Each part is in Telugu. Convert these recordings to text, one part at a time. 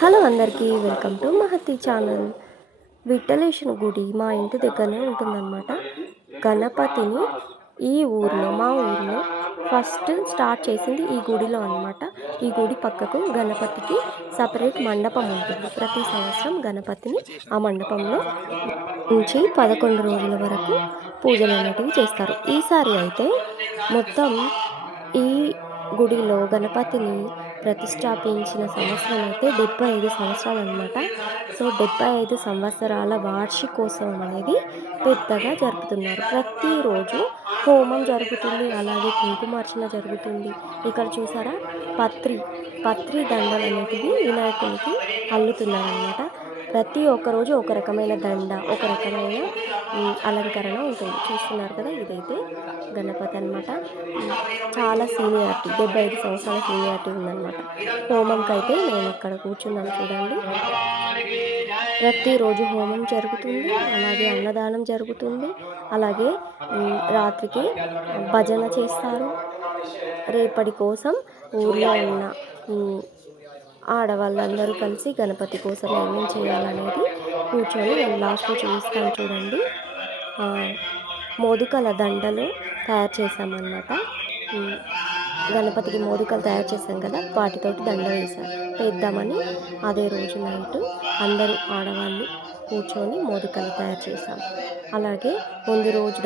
హలో అందరికీ welcome to Mahathi channel. Vitthaleshwara గుడి మా ఇంటి దగ్గరనే ఉంటుందన్నమాట. గణపతిని ఈ ఊర్లో మా ఊర్లో ఫస్ట్ స్టార్ట్ చేసింది ఈ గుడిలో అనమాట. ఈ గుడి పక్కకు గణపతికి సపరేట్ మండపం ఉంటుంది. ప్రతి సంవత్సరం గణపతిని ఆ మండపంలో నుంచి 11 రోజుల వరకు పూజలు అనేటివి చేస్తారు. ఈసారి అయితే మొత్తం ఈ గుడిలో గణపతిని ప్రతిష్టాపించిన సంవత్సరం అయితే 75 సంవత్సరాలు అనమాట. సో 75 సంవత్సరాల వార్షికోత్సవం అనేది పెద్దగా జరుపుతున్నారు. ప్రతిరోజు హోమం జరుగుతుంది, అలాగే కుంకుమార్చన జరుగుతుంది. ఇక్కడ చూసారా పత్రి దండలు అనేటివి వినాయకునికి అల్లుతున్నారనమాట. ప్రతి ఒక్కరోజు ఒక రకమైన దండ, ఒక రకమైన అలంకరణ ఉంటుంది. చూస్తున్నారు కదా, ఇదైతే గణపతి అనమాట. చాలా సీనియారిటీ, 75 సంవత్సరాల సీనియారిటీ ఉందన్నమాట. హోమంకి అయితే నేను ఇక్కడ కూర్చున్నాను చూడండి. ప్రతిరోజు హోమం జరుగుతుంది, అలాగే అన్నదానం జరుగుతుంది, అలాగే రాత్రికి భజన చేస్తారు. రేపటి కోసం ఊర్లో ఉన్న ఆడవాళ్ళందరూ కలిసి గణపతి కోసం ఏమేం చేయాలనేది కూర్చొని నేను లాస్ట్లో చూపిస్తాను చూడండి. మోదుకల దండలు తయారు చేసామన్నమాట. గణపతికి మోదుకలు తయారు చేసాం కదా, వాటితోటి దండ వేద్దామని అదే రోజు నైట్ అందరూ ఆడవాళ్ళు కూర్చొని మోదుకలు తయారు చేసాం. అలాగే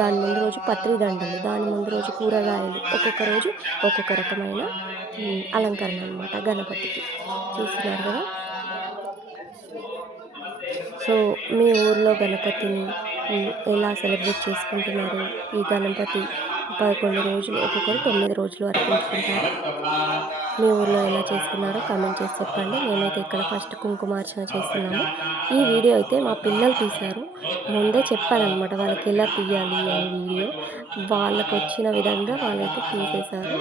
దాని ముందు రోజు పత్రి దండలు, దాని ముందు రోజు కూరగాయలు, ఒక్కొక్క రోజు ఒక్కొక్క రకమైన అలంకరణ అనమాట గణపతికి. చూస్తున్నారు కదా. సో మీ ఊర్లో గణపతిని ఎలా సెలబ్రేట్ చేసుకుంటున్నారు? ఈ గణపతి 11 రోజులు, ఒక్కొక్కరు 9 రోజుల వరకు ఉంచుకుంటారు. మీ ఊర్లో ఎలా చేసుకున్నారో కామెంట్ చేసి చెప్పండి. మేమైతే ఇక్కడ ఫస్ట్ కుంకుమార్చన చేస్తున్నాము. ఈ వీడియో అయితే మా పిల్లలు తీశారు. ముందే చెప్పానమాట వాళ్ళకి ఎలా తీయాలి అని వీడియో. వాళ్ళకు వచ్చిన విధంగా వాళ్ళైతే తీసేశారు.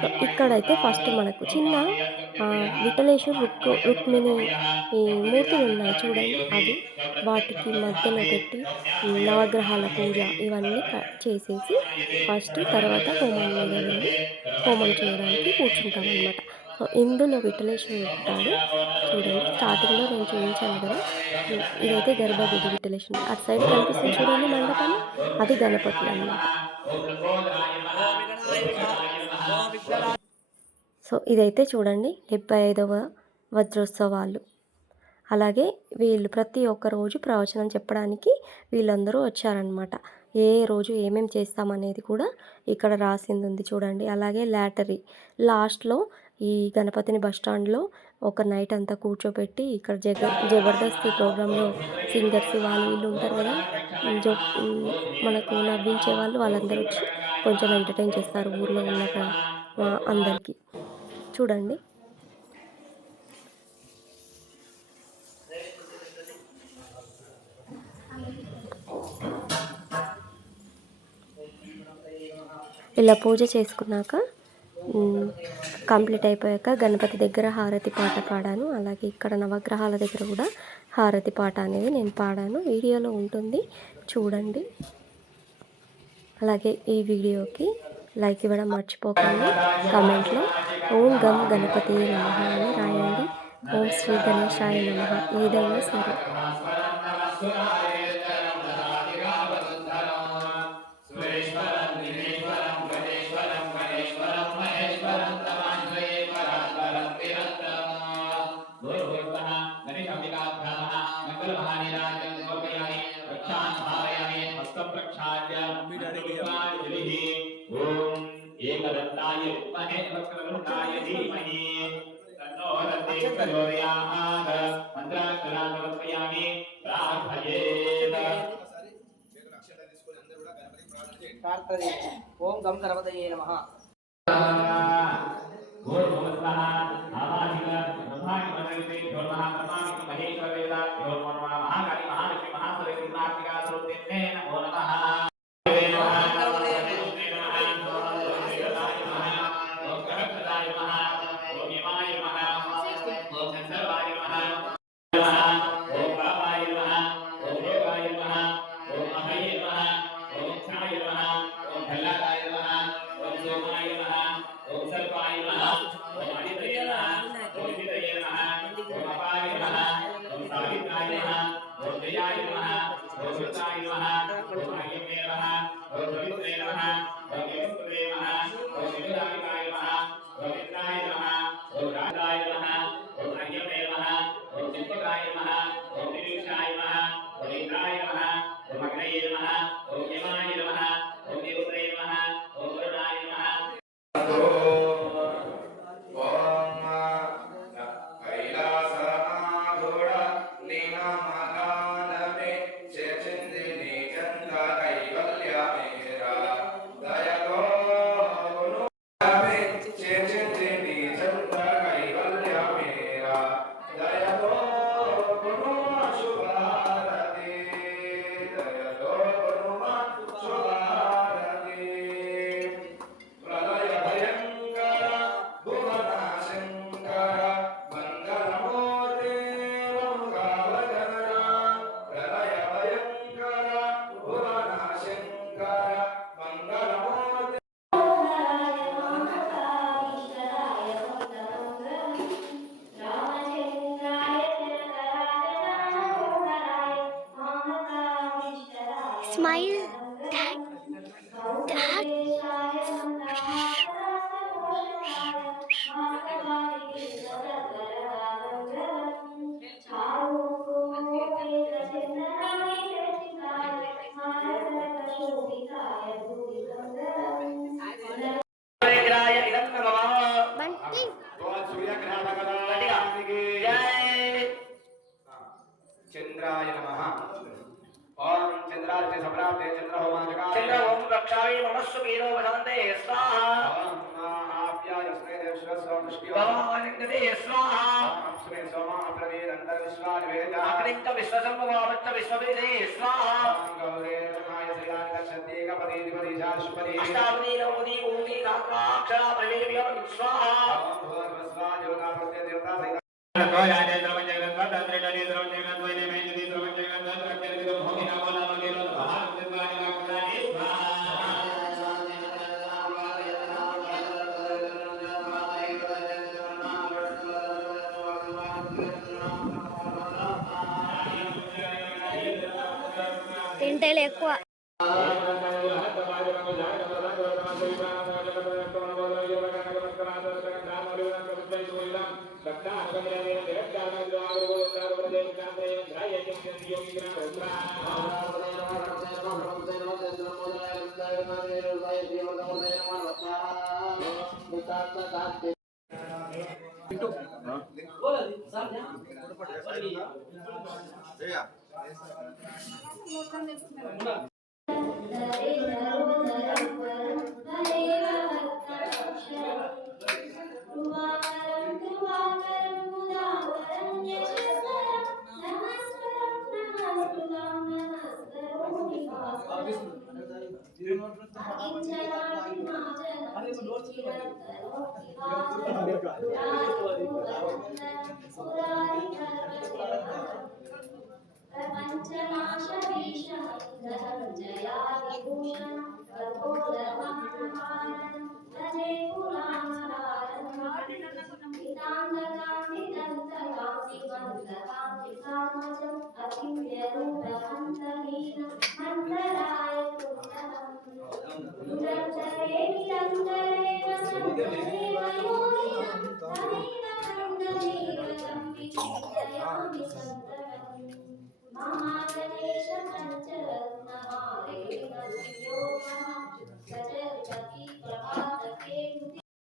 సో ఇక్కడైతే ఫస్ట్ మనకు చిన్న విఠలేశ్వర రుక్మిణి ఈ మూర్తులు ఉన్నాయి చూడండి, అవి వాటికి మధ్యలో పెట్టి నవగ్రహాల పూజ ఇవన్నీ చేసేసి ఫస్ట్ తర్వాత హోమం మీద వెళ్ళి హోమం చేయడానికి కూర్చుంటాం అనమాట. సో ఇందులో విఠలేశ్వరుడు ఉంటాడు చూడండి. స్టార్టింగ్లో నేను చూపించాను కదా, ఇదైతే గర్భగుడి విఠలేశ్వరుడు. అటు సైడ్ కనిపిస్తుంది చూడండి మండపం, అది గణపతి అన్నమాట. సో ఇదైతే చూడండి 75వ వజ్రోత్సవాలు. అలాగే వీళ్ళు ప్రతి ఒక్క రోజు ప్రవచనం చెప్పడానికి వీళ్ళందరూ వచ్చారనమాట. ఏ రోజు ఏమేమి చేస్తామనేది కూడా ఇక్కడ రాసింది ఉంది చూడండి. అలాగే లాటరీ లాస్ట్లో ఈ గణపతిని బస్టాండ్లో ఒక నైట్ అంతా కూర్చోబెట్టి ఇక్కడ జబర్దస్త్ ప్రోగ్రాంలో సింగర్స్ వాళ్ళు వీళ్ళు ఉంటారు కదా, మనకు నవ్వించే వాళ్ళందరూ వచ్చి కొంచెం ఎంటర్టైన్ చేస్తారు ఊర్లో ఉన్న అందరికీ. చూడండి ఇలా పూజ చేసుకున్నాక కంప్లీట్ అయిపోయాక గణపతి దగ్గర హారతి పాట పాడాను. అలాగే ఇక్కడ నవగ్రహాల దగ్గర కూడా హారతి పాట అనేది నేను పాడాను. వీడియోలో ఉంటుంది చూడండి. అలాగే ఈ వీడియోకి లైక్ ఇవ్వడం మర్చిపోకండి. కామెంట్లో ఓం గం గణపతి నమః అని రాయండి. ఓం శ్రీ గణేశాయ నమః ఏదైనా సరే. एकदन्ताय विद्महे वक्रतुण्डाय धीमहि तन्नो दन्ति प्रचोदयात् मंत्राक्षरान् समर्पयामि प्रार्थयेत् ओम गम गणपतये नमः ओम नमः आवाहिक ब्रह्माणि मंडलिते नमः ब्रह्माणि महेश्वर वेदाभ्यो नमः महाकाली महालक्ष्मी महासरस्वती कार्तिका स्वरूपिणे नमो नमः ओम అమృతాయ నమః ఓం అయ్యమే నమః ఓం పవిత్రే నమః ఓం యమస్తుతే నమః ఓం విదురాయ నమః ఓం ఇంద్రాయ నమః ఓం రాజాయ నమః ఓం అయ్యమే నమః ఓం చిత్తకాయ నమః ఓం నిరీక్షాయ నమః ఓం ఇంద్రాయ నమః ఓం అగ్నయే నమః ఓం యమాయ నమః ఓం నిరుద్రే నమః ఓం వరుణాయ నమః Smile, Dad. Dad. Bunty. చంద్రాయ నమః ఓం చంద్రార్చ సంప్రాప్తే చంద్రహోమాచకాయ చంద్ర ఓం రక్షాయ మనస్సు వీరో వదంతే స్వాహా ఓం ఆప్యాయ శ్రేయస్వ పుష్టి భవానందే స్వాహా శ్రీ సోమా ప్రవీరంతర విశ్వాని వేద అగ్నింత విశ్వసంభవావచ్చ విశ్వవేదే స్వాహా గౌరే రమాయ శ్రీలాని దక్షతేక పదేధిపతి శాశ్వతి అష్టావతి నవోది ఓమి కాక్షర ప్రవేద్య స్వాహా ఓం భూర్భస్వా దేవతా ప్రత్యయ దేవతా సహిత తింటేలు ఎక్కువ.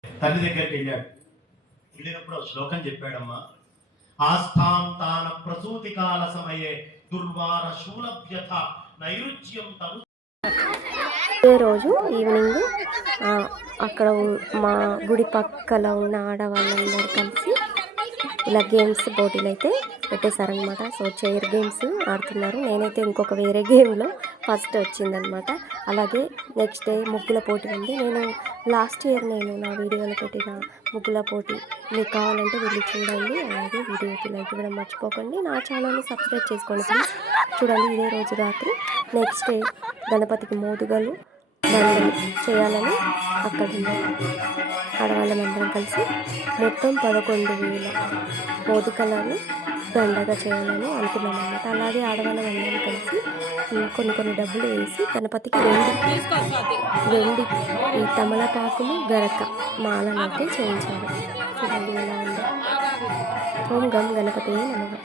తల్లి దగ్గరికి వెళ్ళాడు. వెళ్ళినప్పుడు శ్లోకం చెప్పాడమ్మా, ఆస్థాం తాన ప్రసూతి కాల సమయే దుర్వార శూలభ్యథ నైరుచ్యం తరు. ఇదే రోజు ఈవినింగ్ అక్కడ మా గుడి పక్కల ఉన్న ఆడవాళ్ళందరూ కలిసి ఇలా గేమ్స్ పోటీలు అయితే పెట్టేశారనమాట. సో చైర్ గేమ్స్ ఆడుతున్నారు. నేనైతే ఇంకొక వేరే గేమ్లో ఫస్ట్ వచ్చిందనమాట. అలాగే నెక్స్ట్ డే ముగ్గుల పోటీ ఉంది. నేను లాస్ట్ ఇయర్ నా వీడియోలో పెట్టిన ముగ్గుల పోటీ మీకు కావాలంటే వెళ్ళి చూడండి. అలాగే వీడియోకి లైక్ ఇవ్వడం మర్చిపోకండి. నా ఛానల్ని సబ్స్క్రైబ్ చేసుకోండి ప్లీజ్. చూడండి, ఇదే రోజు రాత్రి నెక్స్ట్ డే గణపతికి మోదుగలు దండలు చేయాలని అక్కడ ఆడవాళ్ళమందరం కలిసి మొత్తం 11,000 మోదుకలను దండగా చేయాలని అనుకున్నాం అనమాట. అలాగే ఆడవాళ్ళం అందరం కలిసి కొన్ని డబ్బులు వేసి గణపతికి వెండి ఈ తమలపాకులు గరక మాలనైతే చేయించారు. చూడండి ఎలా ఉందో. ఓం గం గణపతి నమః.